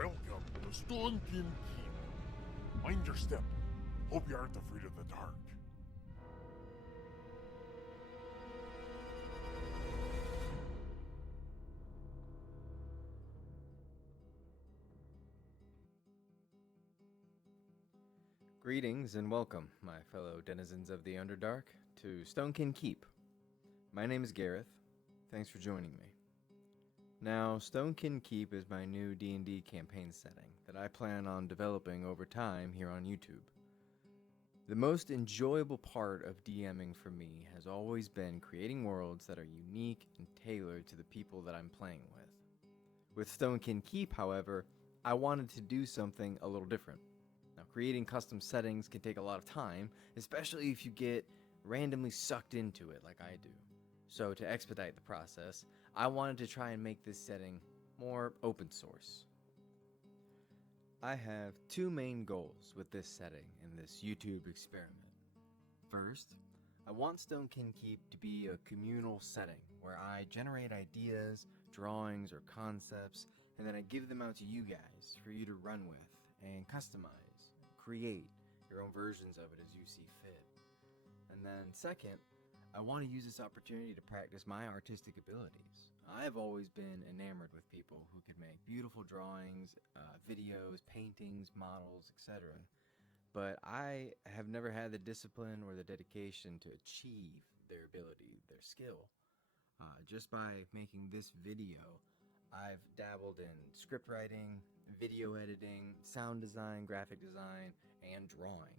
Welcome to Stonekin Keep. Mind your step. Hope you aren't afraid of the dark. Greetings and welcome, my fellow denizens of the Underdark, to Stonekin Keep. My name is Garith. Thanks for joining me. Now, Stonekin Keep is my new D&D campaign setting that I plan on developing over time here on YouTube. The most enjoyable part of DMing for me has always been creating worlds that are unique and tailored to the people that I'm playing with. With Stonekin Keep, however, I wanted to do something a little different. Now, creating custom settings can take a lot of time, especially if you get randomly sucked into it like I do. So to expedite the process, I wanted to try and make this setting more open source. I have two main goals with this setting and this YouTube experiment. First, I want Stonekin Keep to be a communal setting where I generate ideas, drawings, or concepts, and then I give them out to you guys for you to run with and customize, create your own versions of it as you see fit. And then second, I want to use this opportunity to practice my artistic abilities. I've always been enamored with people who can make beautiful drawings, videos, paintings, models, etc. But I have never had the discipline or the dedication to achieve their ability, their skill. Just by making this video, I've dabbled in script writing, video editing, sound design, graphic design, and drawing.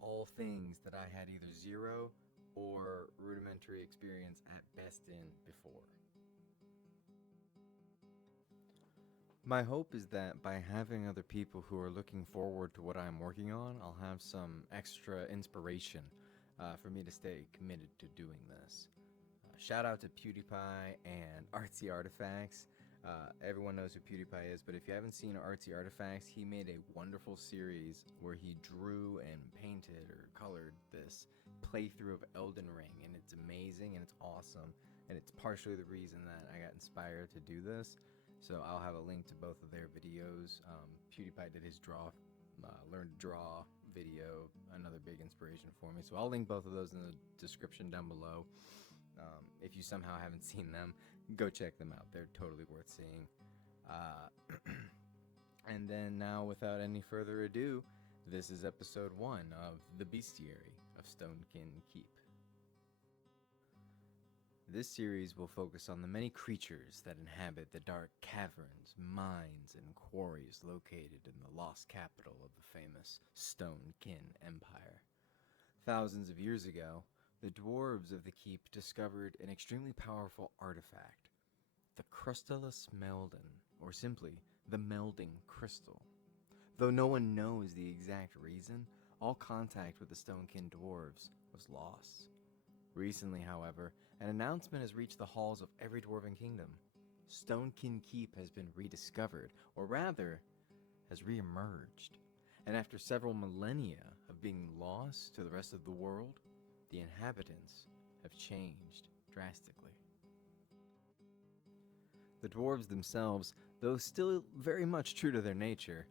All things that I had either zero or rudimentary experience at best in before. My hope is that by having other people who are looking forward to what I'm working on, I'll have some extra inspiration for me to stay committed to doing this. Shout out to PewDiePie and Artsy Artifacts. Everyone knows who PewDiePie is, but if you haven't seen Artsy Artifacts, he made a wonderful series where he drew and painted or colored this playthrough of Elden Ring, and it's amazing and it's awesome, and it's partially the reason that I got inspired to do this. So I'll have a link to both of their videos. PewDiePie did his learn to draw video, another big inspiration for me. So I'll link both of those in the description down below. If you somehow haven't seen them, go check them out. They're totally worth seeing. And then now, without any further ado, this is episode 1 of the Bestiary of Stonekin Keep. This series will focus on the many creatures that inhabit the dark caverns, mines, and quarries located in the lost capital of the famous Stonekin Empire. Thousands of years ago, the dwarves of the keep discovered an extremely powerful artifact, the Crystallus Meldon, or simply the Melding Crystal. Though no one knows the exact reason, all contact with the Stonekin dwarves was lost. Recently, however, an announcement has reached the halls of every dwarven kingdom. Stonekin Keep has been rediscovered, or rather, has re-emerged. And after several millennia of being lost to the rest of the world, the inhabitants have changed drastically. The dwarves themselves, though still very much true to their nature,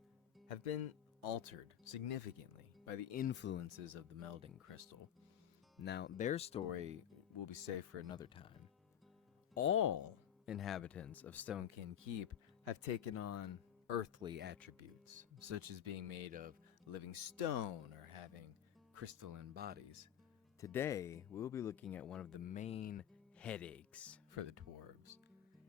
have been altered significantly by the influences of the Melding Crystal. Now, their story will be saved for another time. All inhabitants of Stonekin Keep have taken on earthly attributes, such as being made of living stone or having crystalline bodies. Today, we'll be looking at one of the main headaches for the dwarves.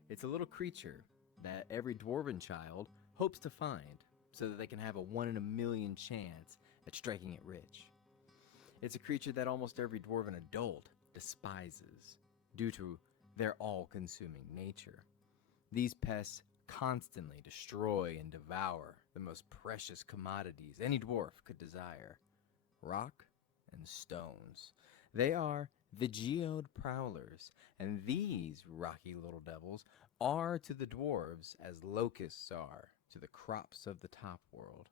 It's a little creature that every dwarven child hopes to find so that they can have a 1 in a million chance at striking it rich. It's a creature that almost every dwarven adult despises due to their all-consuming nature. These pests constantly destroy and devour the most precious commodities any dwarf could desire: rock and stones. They are the geode prowlers, and these rocky little devils are to the dwarves as locusts are to the crops of the top world,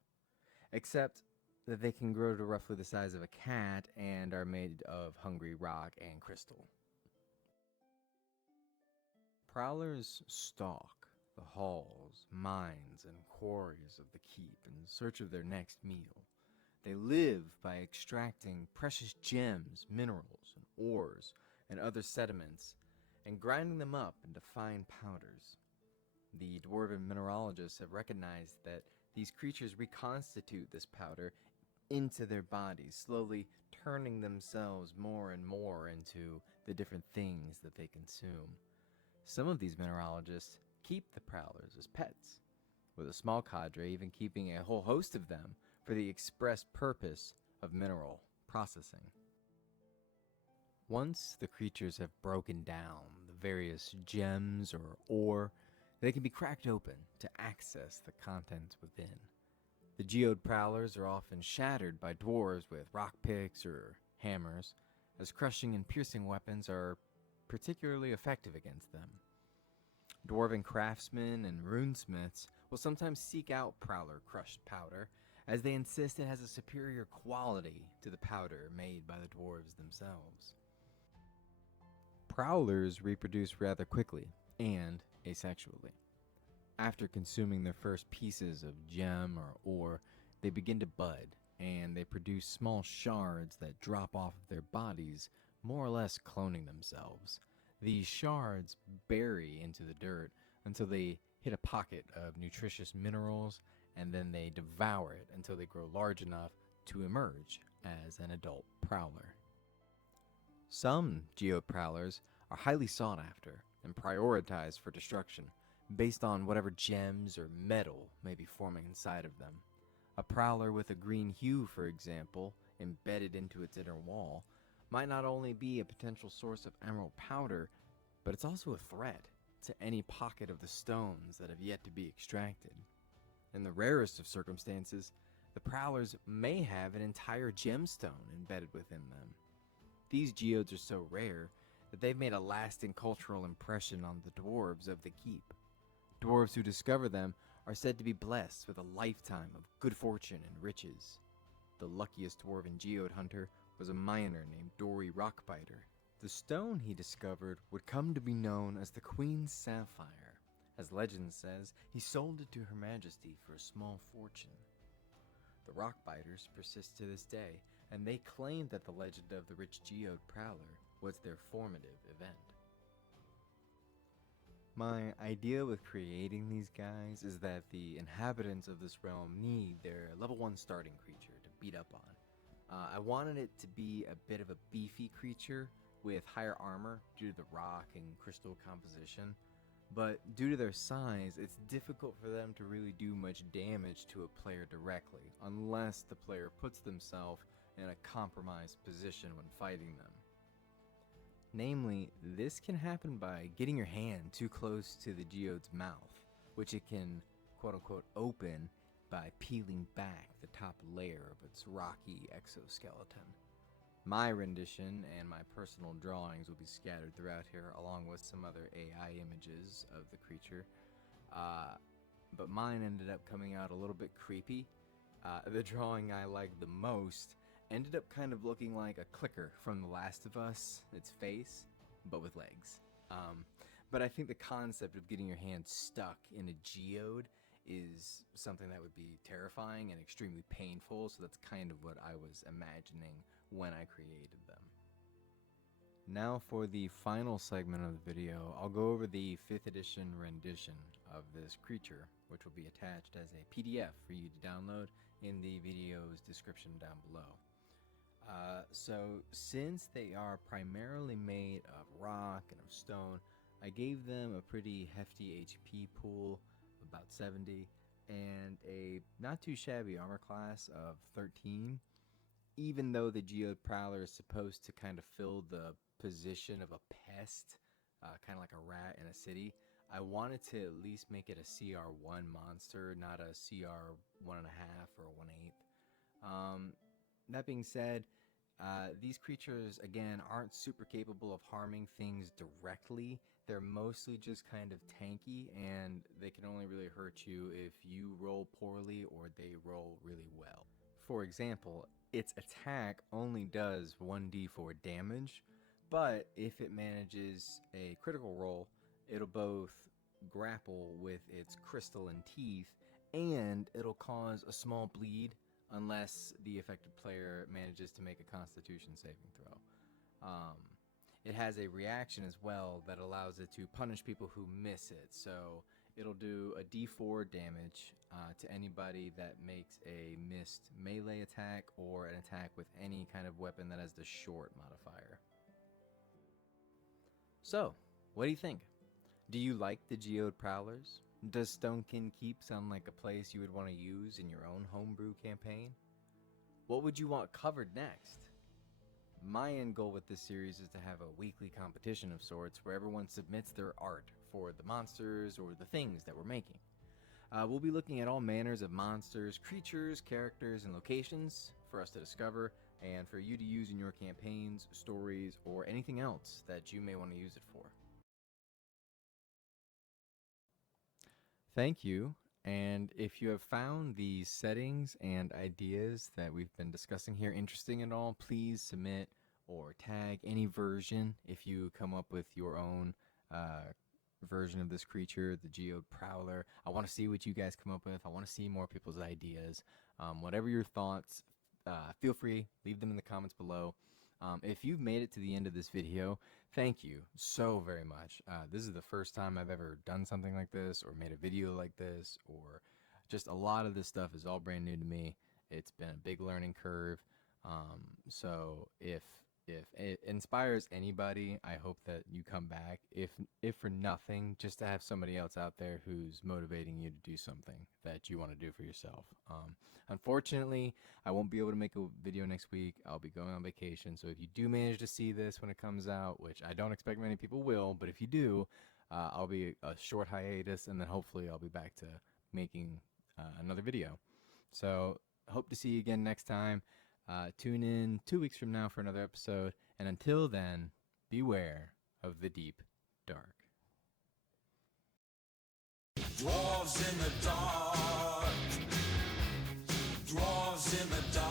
except that they can grow to roughly the size of a cat and are made of hungry rock and crystal. Prowlers stalk the halls, mines, and quarries of the keep in search of their next meal. They live by extracting precious gems, minerals, and ores, and other sediments, and grinding them up into fine powders. The dwarven mineralogists have recognized that these creatures reconstitute this powder into their bodies, slowly turning themselves more and more into the different things that they consume. Some of these mineralogists keep the prowlers as pets, with a small cadre even keeping a whole host of them for the express purpose of mineral processing. Once the creatures have broken down the various gems or ore, they can be cracked open to access the contents within. The geode prowlers are often shattered by dwarves with rock picks or hammers, as crushing and piercing weapons are particularly effective against them. Dwarven craftsmen and runesmiths will sometimes seek out prowler crushed powder, as they insist it has a superior quality to the powder made by the dwarves themselves. Prowlers reproduce rather quickly and asexually. After consuming their first pieces of gem or ore, they begin to bud, and they produce small shards that drop off of their bodies, more or less cloning themselves. These shards bury into the dirt until they hit a pocket of nutritious minerals, and then they devour it until they grow large enough to emerge as an adult prowler. Some geode prowlers are highly sought after and prioritized for destruction, based on whatever gems or metal may be forming inside of them. A prowler with a green hue, for example, embedded into its inner wall, might not only be a potential source of emerald powder, but it's also a threat to any pocket of the stones that have yet to be extracted. In the rarest of circumstances, the prowlers may have an entire gemstone embedded within them. These geodes are so rare that they've made a lasting cultural impression on the dwarves of the keep. Dwarves who discover them are said to be blessed with a lifetime of good fortune and riches. The luckiest dwarven geode hunter was a miner named Dory Rockbiter. The stone he discovered would come to be known as the Queen's Sapphire. As legend says, he sold it to Her Majesty for a small fortune. The Rockbiters persist to this day, and they claim that the legend of the rich geode prowler was their formative event. My idea with creating these guys is that the inhabitants of this realm need their level 1 starting creature to beat up on. I wanted it to be a bit of a beefy creature with higher armor due to the rock and crystal composition, but due to their size, it's difficult for them to really do much damage to a player directly, unless the player puts themselves in a compromised position when fighting them. Namely, this can happen by getting your hand too close to the geode's mouth, which it can quote-unquote open by peeling back the top layer of its rocky exoskeleton. My rendition and my personal drawings will be scattered throughout here, along with some other AI images of the creature, but mine ended up coming out a little bit creepy. The drawing I liked the most ended up kind of looking like a clicker from The Last of Us, its face, but with legs. But I think the concept of getting your hand stuck in a geode is something that would be terrifying and extremely painful, so that's kind of what I was imagining when I created them. Now for the final segment of the video, I'll go over the 5th edition rendition of this creature, which will be attached as a PDF for you to download in the video's description down below. So since they are primarily made of rock and of stone, I gave them a pretty hefty HP pool, about 70, and a not too shabby armor class of 13. Even though the Geode Prowler is supposed to kind of fill the position of a pest, kind of like a rat in a city, I wanted to at least make it a CR1 monster, not a CR 1.5 or 1/8. That being said, these creatures, again, aren't super capable of harming things directly. They're mostly just kind of tanky, and they can only really hurt you if you roll poorly or they roll really well. For example, its attack only does 1d4 damage, but if it manages a critical roll, it'll both grapple with its crystalline teeth, and it'll cause a small bleed unless the affected player manages to make a Constitution saving throw. It has a reaction as well that allows it to punish people who miss it. So it'll do a d4 damage to anybody that makes a missed melee attack or an attack with any kind of weapon that has the short modifier. So, what do you think? Do you like the Geode Prowlers? Does Stonekin Keep sound like a place you would want to use in your own homebrew campaign? What would you want covered next? My end goal with this series is to have a weekly competition of sorts where everyone submits their art for the monsters or the things that we're making. We'll be looking at all manners of monsters, creatures, characters, and locations for us to discover and for you to use in your campaigns, stories, or anything else that you may want to use it for. Thank you, and if you have found the settings and ideas that we've been discussing here interesting at all, please submit or tag any version if you come up with your own version of this creature, the Geode Prowler. I want to see what you guys come up with. I want to see more people's ideas. Whatever your thoughts, feel free, leave them in the comments below. If you've made it to the end of this video, thank you so very much. This is the first time I've ever done something like this or made a video like this, or just a lot of this stuff is all brand new to me. It's been a big learning curve. So if it inspires anybody, I hope that you come back, if for nothing, just to have somebody else out there who's motivating you to do something that you want to do for yourself. Unfortunately, I won't be able to make a video next week. I'll be going on vacation, so if you do manage to see this when it comes out, which I don't expect many people will, but if you do, I'll be a short hiatus, and then hopefully I'll be back to making another video. So hope to see you again next time. Tune in 2 weeks from now for another episode, and until then, beware of the deep dark. Dwarves in the dark. Dwarves in the dark.